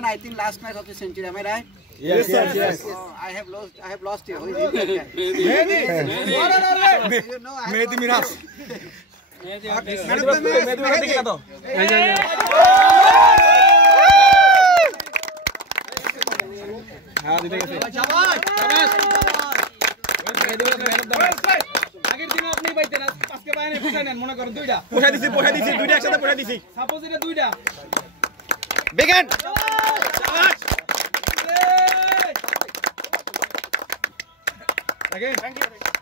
run, I think, last match of the century. Am I right? Yes, yes. Oh, I have lost here. Who is that guy? Mehdi Miras. আগের দিন আপনি পাইতেন আজকে পায় না পয়সা নেন মনে করেন দুইটা পয়সা দিছি দুইটা একসাথে পয়সা দিছি সাপোজ এটা দুইটা big hand Again. Thank you.